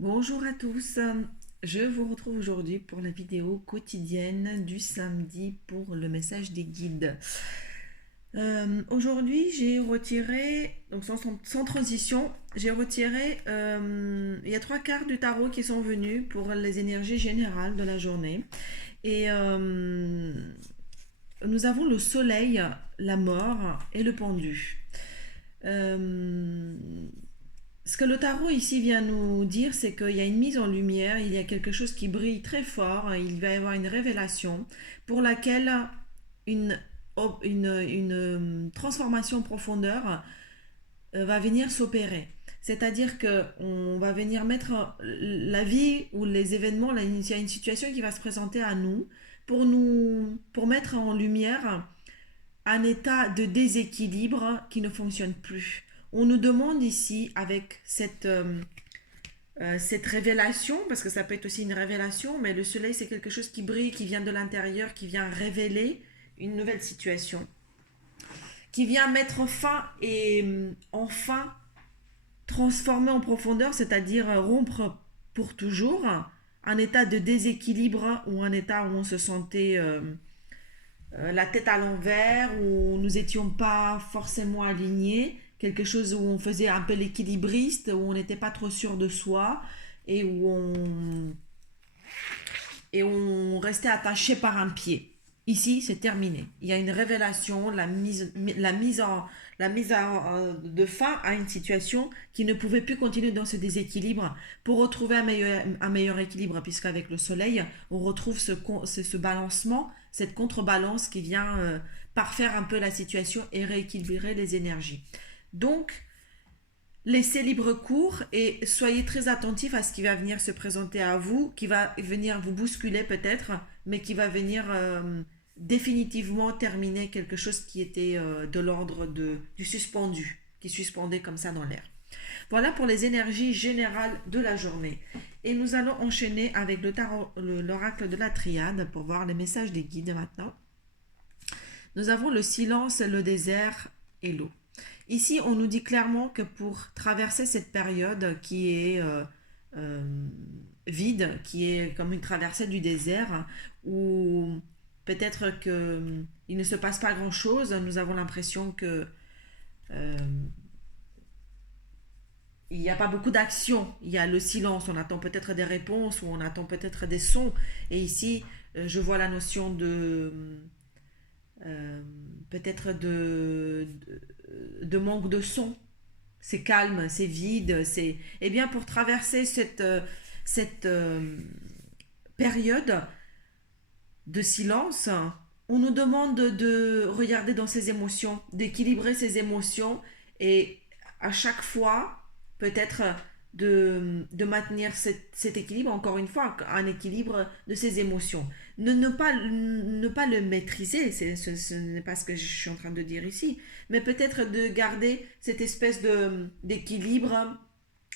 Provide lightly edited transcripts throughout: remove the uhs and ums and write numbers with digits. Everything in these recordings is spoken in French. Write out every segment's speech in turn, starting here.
Bonjour à tous, je vous retrouve aujourd'hui pour la vidéo quotidienne du samedi pour le message des guides. Aujourd'hui j'ai retiré, donc sans transition, j'ai retiré, il y a trois cartes du tarot qui sont venues pour les énergies générales de la journée. Et nous avons le soleil, la mort et le pendu. Euh, Ce que le tarot ici vient nous dire, c'est qu'il y a une mise en lumière, il y a quelque chose qui brille très fort, il va y avoir une révélation pour laquelle une, une transformation en profondeur va venir s'opérer. C'est-à-dire qu'on va venir mettre la vie ou les événements, il y a une situation qui va se présenter à pour mettre en lumière un état de déséquilibre qui ne fonctionne plus. On nous demande ici, avec cette révélation, parce que ça peut être aussi une révélation, mais le soleil c'est quelque chose qui brille, qui vient de l'intérieur, qui vient révéler une nouvelle situation, qui vient mettre fin et enfin transformer en profondeur, c'est-à-dire rompre pour toujours un état de déséquilibre ou un état où on se sentait la tête à l'envers, où nous n'étions pas forcément alignés, quelque chose où on faisait un peu l'équilibriste, où on n'était pas trop sûr de soi et et on restait attaché par un pied. Ici, c'est terminé. Il y a une révélation, la mise de fin à une situation qui ne pouvait plus continuer dans ce déséquilibre pour retrouver un meilleur équilibre, puisqu'avec le soleil, on retrouve ce balancement, cette contrebalance qui vient parfaire un peu la situation et rééquilibrer les énergies. Donc, laissez libre cours et soyez très attentifs à ce qui va venir se présenter à vous, qui va venir vous bousculer peut-être, mais qui va venir définitivement terminer quelque chose qui était de l'ordre du suspendu, qui suspendait comme ça dans l'air. Voilà pour les énergies générales de la journée. Et nous allons enchaîner avec le tarot, l'oracle de la triade pour voir les messages des guides maintenant. Nous avons le silence, le désert et l'eau. Ici, on nous dit clairement que pour traverser cette période qui est euh, vide, qui est comme une traversée du désert, où peut-être qu'il ne se passe pas grand-chose, nous avons l'impression que euh, il n'y a pas beaucoup d'action, il y a le silence, on attend peut-être des réponses ou on attend peut-être des sons. Et ici, je vois la notion euh, peut-être de manque de son. C'est calme, c'est vide, c'est... Eh bien, pour traverser cette période de silence, on nous demande de regarder dans ses émotions, d'équilibrer ses émotions et à chaque fois, peut-être de maintenir cet équilibre, encore une fois, un équilibre de ses émotions. Ne pas le maîtriser, ce n'est pas ce que je suis en train de dire ici, mais peut-être de garder cette espèce d'équilibre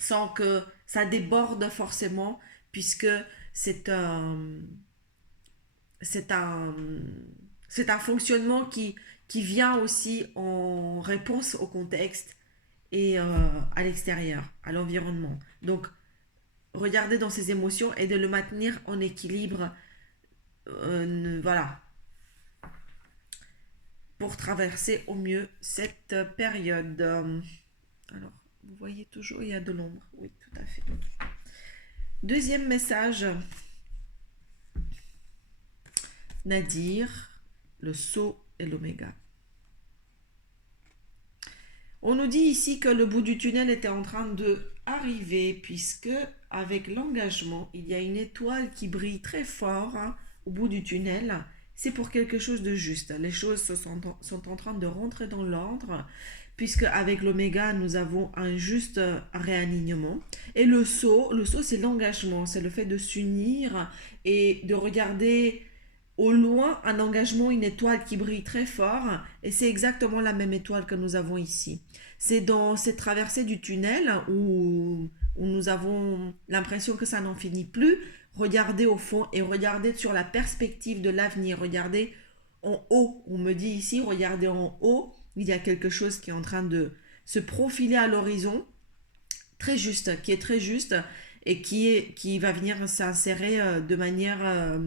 sans que ça déborde forcément, puisque c'est un, c'est un, c'est un fonctionnement qui vient aussi en réponse au contexte et à l'extérieur, à l'environnement. Donc, regarder dans ses émotions et de le maintenir en équilibre, voilà, pour traverser au mieux cette période. Alors, vous voyez toujours, il y a de l'ombre. Oui, tout à fait. Deuxième message, Nadir, le sceau et l'oméga. On nous dit ici que le bout du tunnel était en train de arriver puisque avec l'engagement, il y a une étoile qui brille très fort au bout du tunnel. C'est pour quelque chose de juste. Les choses sont en train de rentrer dans l'ordre puisque avec l'oméga, nous avons un juste réalignement. Et le saut c'est l'engagement, c'est le fait de s'unir et de regarder au loin un engagement, une étoile qui brille très fort, et c'est exactement la même étoile que nous avons ici. C'est dans cette traversée du tunnel où nous avons l'impression que ça n'en finit plus. Regardez au fond et regardez sur la perspective de l'avenir. Regardez en haut. On me dit ici, regardez en haut. Il y a quelque chose qui est en train de se profiler à l'horizon, très juste, qui est très juste. et qui va venir s'insérer de manière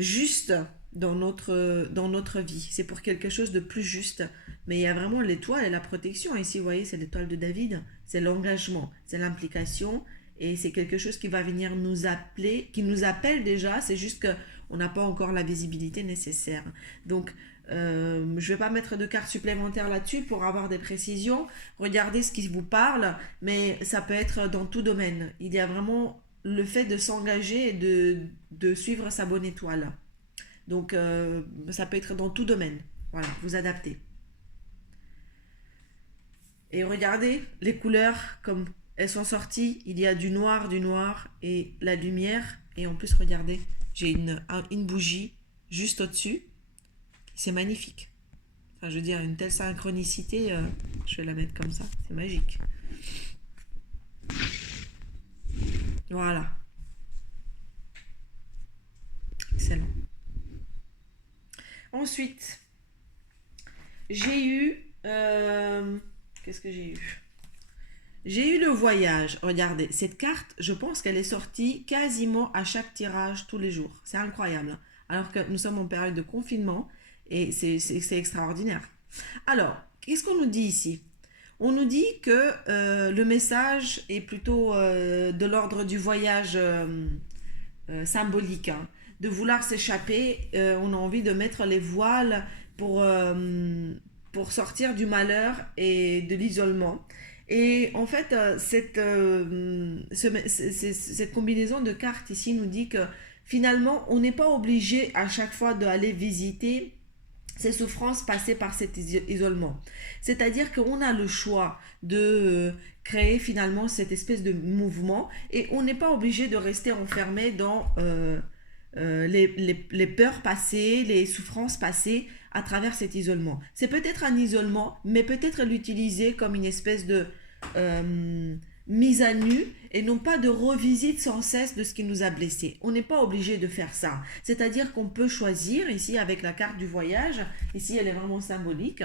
juste dans notre vie. C'est pour quelque chose de plus juste. Mais il y a vraiment l'étoile et la protection. Ici, vous voyez, c'est l'étoile de David. C'est l'engagement, c'est l'implication. Et c'est quelque chose qui va venir nous appeler, qui nous appelle déjà. C'est juste qu'on n'a pas encore la visibilité nécessaire. Donc, je ne vais pas mettre de cartes supplémentaires là-dessus pour avoir des précisions. Regardez ce qui vous parle, mais ça peut être dans tout domaine. Il y a vraiment le fait de s'engager et de suivre sa bonne étoile. Donc, ça peut être dans tout domaine. Voilà, vous adaptez. Et regardez les couleurs comme elles sont sorties. Il y a du noir et la lumière. Et en plus, regardez, j'ai une bougie juste au-dessus. C'est magnifique. Enfin, je veux dire, une telle synchronicité, je vais la mettre comme ça. C'est magique. Voilà. Excellent. Ensuite, j'ai eu... qu'est-ce que j'ai eu? J'ai eu le voyage. Regardez, cette carte, je pense qu'elle est sortie quasiment à chaque tirage tous les jours. C'est incroyable. Alors que nous sommes en période de confinement et c'est extraordinaire. Alors, qu'est-ce qu'on nous dit ici? On nous dit que le message est plutôt de l'ordre du voyage symbolique, hein. De vouloir s'échapper, on a envie de mettre les voiles pour sortir du malheur et de l'isolement. Et en fait, cette combinaison de cartes ici nous dit que finalement, on n'est pas obligé à chaque fois d'aller visiter ces souffrances passées par cet isolement. C'est-à-dire qu'on a le choix de créer finalement cette espèce de mouvement et on n'est pas obligé de rester enfermé dans les peurs passées, les souffrances passées à travers cet isolement. C'est peut-être un isolement, mais peut-être l'utiliser comme une espèce de mise à nu et non pas de revisite sans cesse de ce qui nous a blessés. On n'est pas obligé de faire ça. C'est-à-dire qu'on peut choisir, ici avec la carte du voyage, ici elle est vraiment symbolique,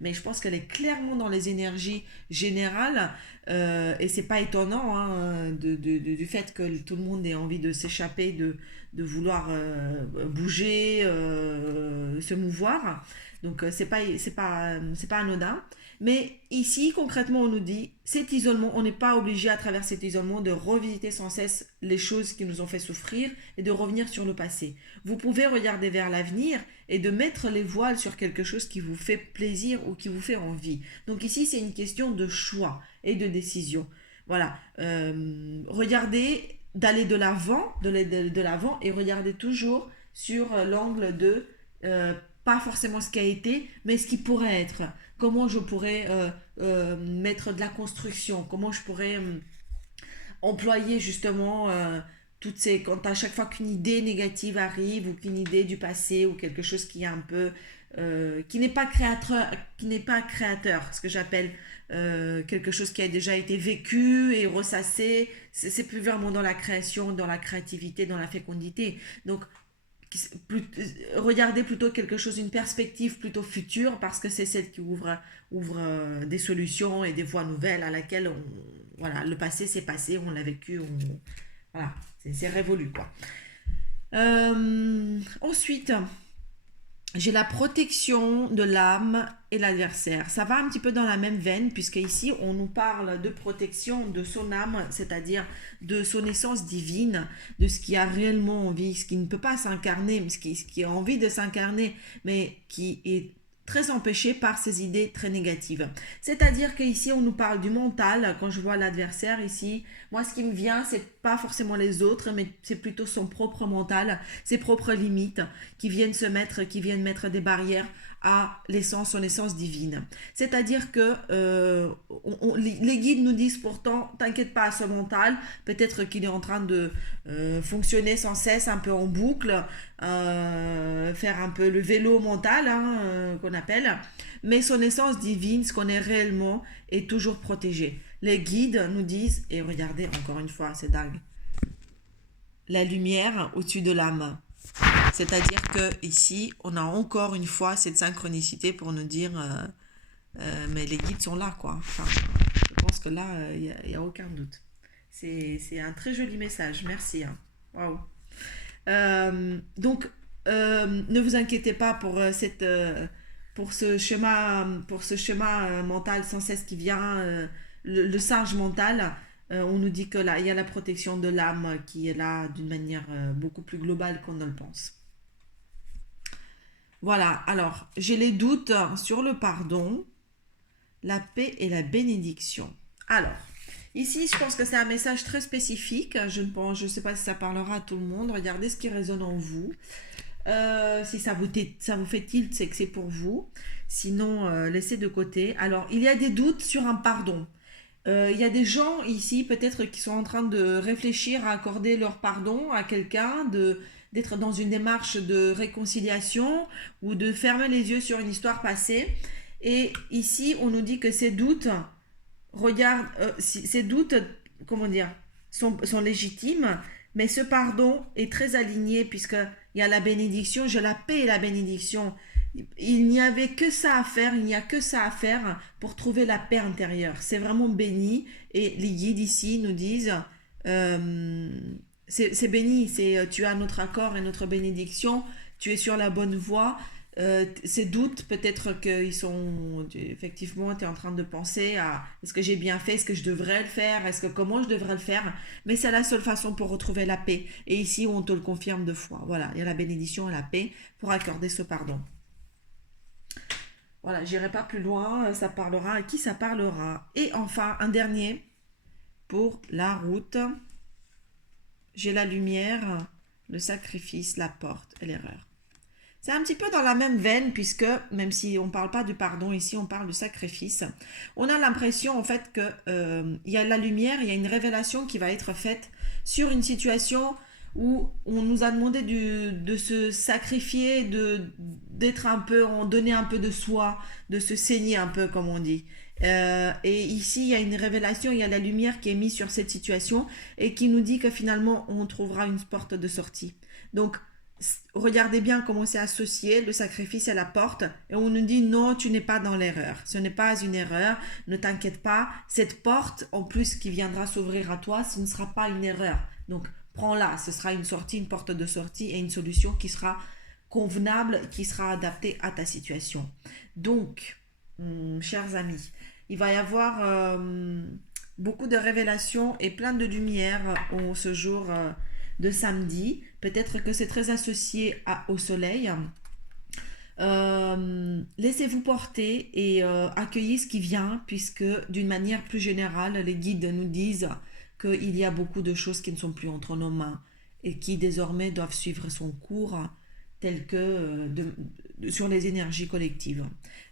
mais je pense qu'elle est clairement dans les énergies générales et c'est pas étonnant hein, du fait que tout le monde ait envie de s'échapper, de vouloir bouger, se mouvoir. Donc c'est pas anodin. Mais ici, concrètement, on nous dit, cet isolement, on n'est pas obligé à travers cet isolement de revisiter sans cesse les choses qui nous ont fait souffrir et de revenir sur le passé. Vous pouvez regarder vers l'avenir et de mettre les voiles sur quelque chose qui vous fait plaisir ou qui vous fait envie. Donc ici, c'est une question de choix et de décision. Voilà. Regardez, d'aller de l'avant et regardez toujours sur l'angle de pas forcément ce qui a été, mais ce qui pourrait être. Comment je pourrais mettre de la construction, comment je pourrais employer justement toutes ces... Quand à chaque fois qu'une idée négative arrive ou qu'une idée du passé ou quelque chose qui est un peu... qui n'est pas créateur, ce que j'appelle quelque chose qui a déjà été vécu et ressassé, c'est plus vraiment dans la création, dans la créativité, dans la fécondité. Donc, regardez plutôt quelque chose, une perspective plutôt future parce que c'est celle qui ouvre des solutions et des voies nouvelles à laquelle voilà, le passé c'est passé, on l'a vécu, voilà, c'est révolu quoi. Ensuite, j'ai la protection de l'âme et l'adversaire. Ça va un petit peu dans la même veine, puisque ici, on nous parle de protection de son âme, c'est-à-dire de son essence divine, de ce qui a réellement envie, ce qui ne peut pas s'incarner, ce qui a envie de s'incarner, mais qui est très empêché par ces idées très négatives. C'est-à-dire qu'ici, on nous parle du mental. Quand je vois l'adversaire ici, moi, ce qui me vient, c'est pas forcément les autres, mais c'est plutôt son propre mental, ses propres limites qui viennent mettre des barrières à son essence divine. C'est-à-dire que les guides nous disent pourtant, t'inquiète pas à ce mental, peut-être qu'il est en train de fonctionner sans cesse, un peu en boucle, faire un peu le vélo mental hein, qu'on appelle, mais son essence divine, ce qu'on est réellement, est toujours protégé. Les guides nous disent, et regardez encore une fois, c'est dingue, la lumière au-dessus de l'âme. C'est-à-dire que ici, on a encore une fois cette synchronicité pour nous dire, mais les guides sont là, quoi. Enfin, je pense que là, il y a aucun doute. C'est un très joli message, merci, hein. Waouh. Donc, ne vous inquiétez pas pour ce schéma mental sans cesse qui vient, le singe mental. On nous dit que là, il y a la protection de l'âme qui est là d'une manière beaucoup plus globale qu'on ne le pense. Voilà, alors, j'ai les doutes sur le pardon, la paix et la bénédiction. Alors, ici, je pense que c'est un message très spécifique. Je ne sais pas si ça parlera à tout le monde. Regardez ce qui résonne en vous. Si ça vous fait tilt, c'est que c'est pour vous. Sinon, laissez de côté. Alors, il y a des doutes sur un pardon. Il y a des gens ici, peut-être, qui sont en train de réfléchir à accorder leur pardon à quelqu'un, d'être dans une démarche de réconciliation ou de fermer les yeux sur une histoire passée. Et ici, on nous dit que ces doutes, ces doutes, comment dire, sont légitimes, mais ce pardon est très aligné puisqu'il y a la bénédiction, je la paix et la bénédiction. Il n'y avait que ça à faire, il n'y a que ça à faire pour trouver la paix intérieure. C'est vraiment béni et les guides ici nous disent euh, c'est béni, tu as notre accord et notre bénédiction, tu es sur la bonne voie. Ces doutes, peut-être qu'ils sont effectivement, tu es en train de penser à est-ce que j'ai bien fait, est-ce que je devrais le faire, est-ce que comment je devrais le faire, mais c'est la seule façon pour retrouver la paix. Et ici, on te le confirme 2 fois. Voilà, il y a la bénédiction et la paix pour accorder ce pardon. Voilà, j'irai pas plus loin, ça parlera à qui ça parlera. Et enfin, un dernier pour la route. J'ai la lumière, le sacrifice, la porte et l'erreur. C'est un petit peu dans la même veine puisque, même si on ne parle pas du pardon ici, on parle du sacrifice. On a l'impression en fait que il y a la lumière, il y a une révélation qui va être faite sur une situation où on nous a demandé de se sacrifier, d'être un peu, en donner un peu de soi, de se saigner un peu comme on dit. Et ici, il y a une révélation, il y a la lumière qui est mise sur cette situation et qui nous dit que finalement, on trouvera une porte de sortie. Donc, regardez bien comment c'est associé, le sacrifice à la porte, et on nous dit non, tu n'es pas dans l'erreur. Ce n'est pas une erreur, ne t'inquiète pas. Cette porte, en plus, qui viendra s'ouvrir à toi, ce ne sera pas une erreur. Donc, prends-la, ce sera une sortie, une porte de sortie et une solution qui sera convenable, qui sera adaptée à ta situation. Donc, chers amis, il va y avoir beaucoup de révélations et plein de lumière ce jour de samedi. Peut-être que c'est très associé au soleil. Laissez-vous porter et accueillez ce qui vient, puisque d'une manière plus générale, les guides nous disent qu'il y a beaucoup de choses qui ne sont plus entre nos mains et qui désormais doivent suivre son cours tel que sur les énergies collectives.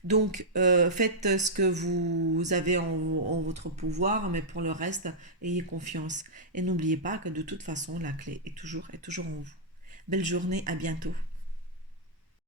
Donc faites ce que vous avez en votre pouvoir, mais pour le reste, ayez confiance. Et n'oubliez pas que de toute façon, la clé est toujours en vous. Belle journée, à bientôt.